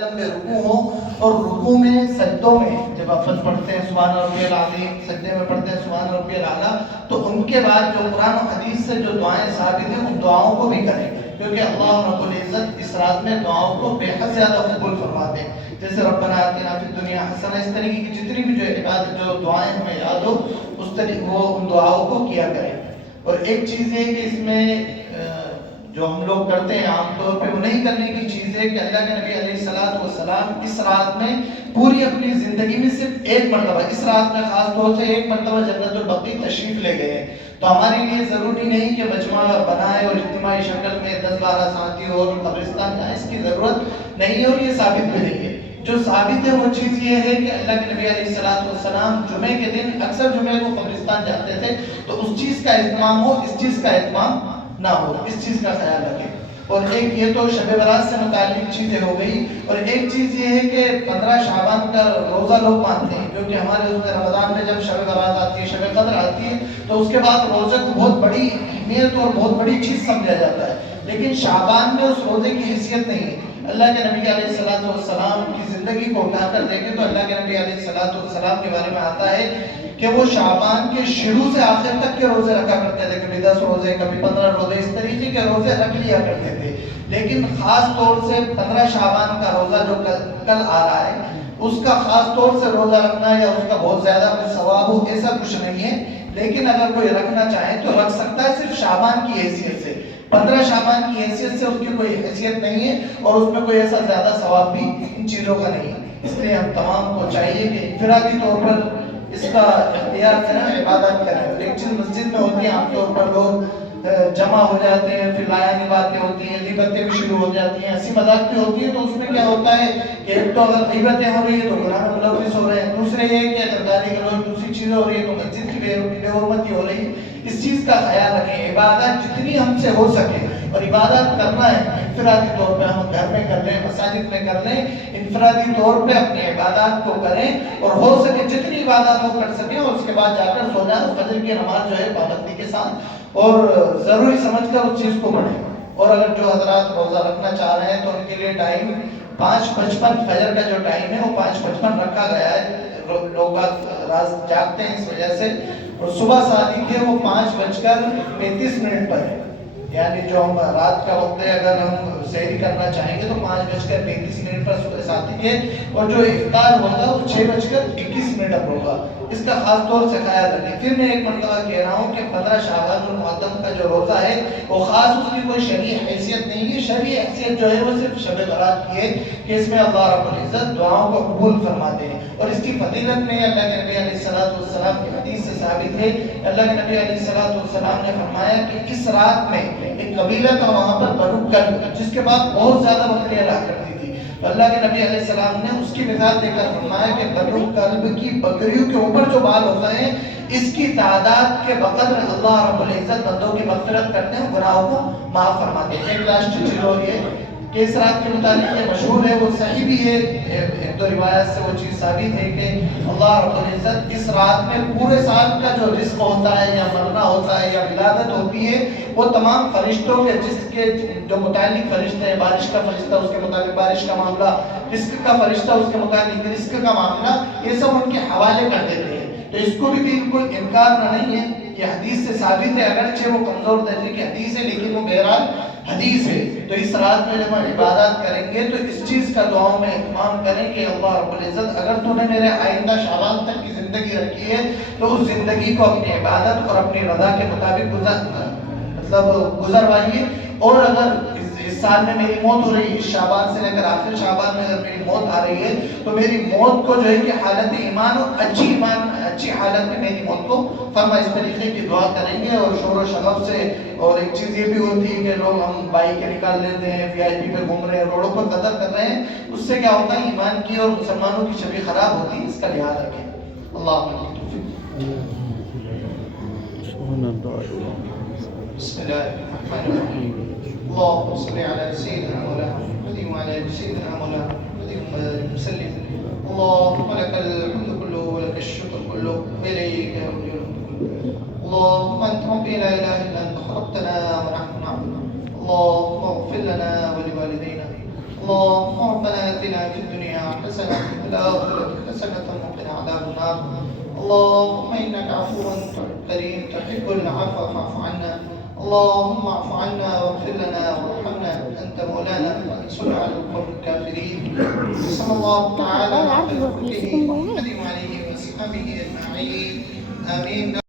لمبے رکوع ہوں اور رکوع میں سجدوں میں جب افضل پڑھتے ہیں سبحان ربی العظیم، سجدے میں پڑھتے ہیں سبحان ربی الاعلیٰ، تو ان کے بعد جو قرآن و حدیث سے جو دعائیں ثابت ہیں ان دعاؤں کو بھی کریں، کیونکہ اللہ رب العزت اس رات میں دعاؤں کو بے حد زیادہ قبول فرماتے ہیں. جیسے ربنا آتنا فی الدنیا حسنہ، اس طریقے کی جتنی بھی جو عبادت جو دعائیں ہمیں یاد ہو اس طریقے وہ ان دعاؤں کو کیا کریں. اور ایک چیز ہے کہ اس میں جو ہم لوگ کرتے ہیں عام طور پہ وہ نہیں کرنے کی چیز ہے کہ اللہ کے نبی علیہ الصلوۃ والسلام اس رات میں پوری اپنی زندگی میں صرف ایک مرتبہ، اس رات میں خاص طور سے ایک مرتبہ جنت البقیع تشریف لے گئے ہیں. تو ہمارے لیے ضروری نہیں کہ مجمع بنائے اور اجتماعی شکل میں 10-12 ساتھی اور قبرستان جائیں، اس کی ضرورت نہیں ہے اور یہ ثابت بھی نہیں ہے. جو ثابت ہے وہ چیز یہ ہے کہ اللہ کے نبی علیہ الصلوۃ والسلام جمعے کے دن اکثر جمعے کو قبرستان جاتے تھے، تو اس چیز کا اہتمام ہو، اس چیز کا اہتمام نہ ہو، اس چیز کا خیال رکھیں. اور ایک یہ تو شب برات سے متعلق چیزیں ہو گئی، اور ایک چیز یہ ہے کہ 15 شعبان کا روزہ لوگ مانتے ہیں، کیونکہ ہمارے اس میں رمضان میں جب شب برات آتی ہے، شب قدر آتی ہے، تو اس کے بعد روزے کو بہت بڑی اہمیت اور بہت بڑی چیز سمجھا جاتا ہے. لیکن شعبان میں اس روزے کی حیثیت نہیں ہے. اللہ کے نبی علیہ الصلوۃ والسلام کی زندگی کو اٹھا کر دیکھیں تو اللہ کے نبی علیہ الصلوۃ والسلام کے بارے میں آتا ہے کہ وہ شعبان کے شروع سے آخر تک کے روزے رکھا کرتے تھے، کبھی 10 روزے، کبھی 15 روزے، اس طریقے کے روزے رکھ لیا کرتے تھے. لیکن خاص طور سے 15 شعبان کا روزہ جو کل آ رہا ہے، اس کا خاص طور سے روزہ رکھنا یا اس کا بہت زیادہ کچھ ثواب ہو ایسا کچھ نہیں ہے. لیکن اگر کوئی رکھنا چاہے تو رکھ سکتا ہے، صرف شعبان کی حیثیت سے. 15 شعبان کی حیثیت سے اس کی کوئی حیثیت نہیں ہے اور اس میں کوئی ایسا زیادہ ثواب بھی ان چیزوں کا نہیں ہے. اس لیے ہم تمام کو چاہیے کہ انفرادی طور پر اس کا اختیار کریں، عبادت کریں. ایک چیز مسجد میں ہوتی ہے، عام طور پر لوگ جمع ہو جاتے ہیں، پھر لایانی باتیں ہوتی ہیں، غیبتیں بھی شروع ہو جاتی ہیں، ہنسی مذاق بھی ہوتی ہے. تو اس میں کیا ہوتا ہے کہ ایک تو اگر غیبتیں ہو رہی ہے تو گناہ میں ملوث ہو رہے ہیں، دوسرے یہ کہ اگر گالی گلوچ دوسری چیزیں ہو رہی ہے تو مسجد کی بے حرمتی ہو رہی ہے. اس چیز کا خیال رکھیں. عبادت جتنی ہم سے ہو سکے، اور عبادت کرنا ہے انفرادی طور پہ ہم گھر میں کر لیں، مساجد میں کر لیں، انفرادی طور پہ اپنی عبادات کو کریں اور ہو سکے جتنی عبادات وہ کر سکیں، اور اس کے بعد جا کر سو جائیں. فجر کی نماز جو ہے پابندی کے ساتھ اور ضروری سمجھ کر اس چیز کو پڑھیں. اور اگر جو حضرات روزہ رکھنا چاہ رہے ہیں تو ان کے لیے ٹائم 5:55 فجر کا جو ٹائم ہے وہ 5:55 رکھا گیا ہے. لوگ رات جاگتے ہیں اس وجہ سے. اور صبح صادق ہے وہ 5:35 پر ہے، یعنی جو ہم رات کا وقت ہے اگر ہم سحری کرنا چاہیں گے تو 5:35 پر صبح صادق ہے. اور جو افطار ہوگا وہ 6:21 پر ہوگا. اس کا خاص طور سے خیال رکھیں. پھر میں ایک مرتبہ کہہ رہا ہوں کہ 15 شعبان المعظم کا جو روزہ ہے وہ خاص اس کی کوئی شرعی حیثیت نہیں ہے. شرعی حیثیت جو ہے وہ صرف شب برات کی ہے کہ اس میں اللہ رب العزت دعاؤں کو قبول فرماتے ہیں. اور اس کی فضیلت میں اللہ کے نبی علیہ الصلوۃ والسلام کی حدیث سے ثابت ہے. اللہ کے نبی علیہ الصلوۃ والسلام نے فرمایا کہ اس رات میں ایک قبیلہ تھا وہاں پر بنو کلب، جس کے بعد بہت زیادہ بکریاں رہا کرتی تھی. تو اللہ کے نبی علیہ السلام نے اس کی مثال دے کر فرمایا کہ بنو کلب کی بکریوں کے اوپر جو بال ہوتے ہیں اس کی تعداد کے بقدر اللہ رب العزت بندوں کی مغفرت کرتے ہیں، گناہوں کو معاف فرماتے ہیں. ایک لاسٹ چیز اور یہ کہ اس رات کے متعلق یہ مشہور ہے، وہ صحیح بھی ہے، ایک دو روایت سے وہ چیز ثابت ہے کہ اللہ رب العزت اس رات میں پورے سال کا جو رزق ہوتا ہے یا مرنا ہوتا ہے یا ولادت ہوتی ہے وہ تمام فرشتوں کے جس کے جو متعلق فرشتے ہیں، بارش کا فرشتہ اس کے متعلق بارش کا معاملہ، رزق کا فرشتہ اس کے متعلق رزق کا معاملہ، یہ سب ان کے حوالے کر دیتے ہیں. تو اس کو بھی بالکل انکار نہ نہیں ہے، یہ حدیث سے ثابت ہے، اگرچہ وہ کمزور درجے کی حدیث ہے لیکن وہ بہرحال حدیث ہے. تو اس رات میں جب ہم عبادات کریں گے تو اس چیز کا دعاؤں میں اہتمام کریں کہ اللہ رب العزت اگر تو نے میرے آئندہ شعبان تک کی زندگی رکھی ہے تو اس زندگی کو اپنی عبادت اور اپنی رضا کے مطابق گزروائیے. اور اگر اس سال میں میری موت ہو رہی ہے، اس شعبان سے لے کر آخر شعبان میں اگر میری موت آ رہی ہے تو میری موت کو جو ہے کہ حالت ایمان اور اچھی حالت میں میری موت کو فرما. اس طریقے کی دعا کریں گے اور شور و شغب سے. اور ایک چیز یہ بھی ہوتی ہے کہ لوگ ہم بائک نکال لیتے ہیں، VIP پہ گھوم رہے ہیں، روڈوں پر قدر کر رہے ہیں، اس سے کیا ہوتا ہے ایمان کی اور مسلمانوں کی چھوی خراب ہوتی ہے. اس کا لحاظ رکھیں. اللہ بسم اللہ الرحمن الرحیم. اللهم صل على سيدنا مولانا محمد وعلى ال سيدنا مولانا محمد وسلم. اللهم لك الحمد كله ولك الشكر كله وإليك يرجع الأمر. اللهم أنت ربي لا إله إلا أنت خلقتنا ونحن نعبدك. اللهم اغفر لنا ولوالدينا. اللهم ربنا آتنا في الدنيا حسنة وفي الآخرة حسنة وقنا عذاب النار. اللهم إنك عفو كريم تحب العفو فاعف عنا. اللهم اعف عنا واغفر لنا وارحمنا، أنت مولانا فانصرنا على القوم الكافرين. صلى الله تعالى على خير خلقه محمد وعلى آله وأصحابه أجمعين. آمين.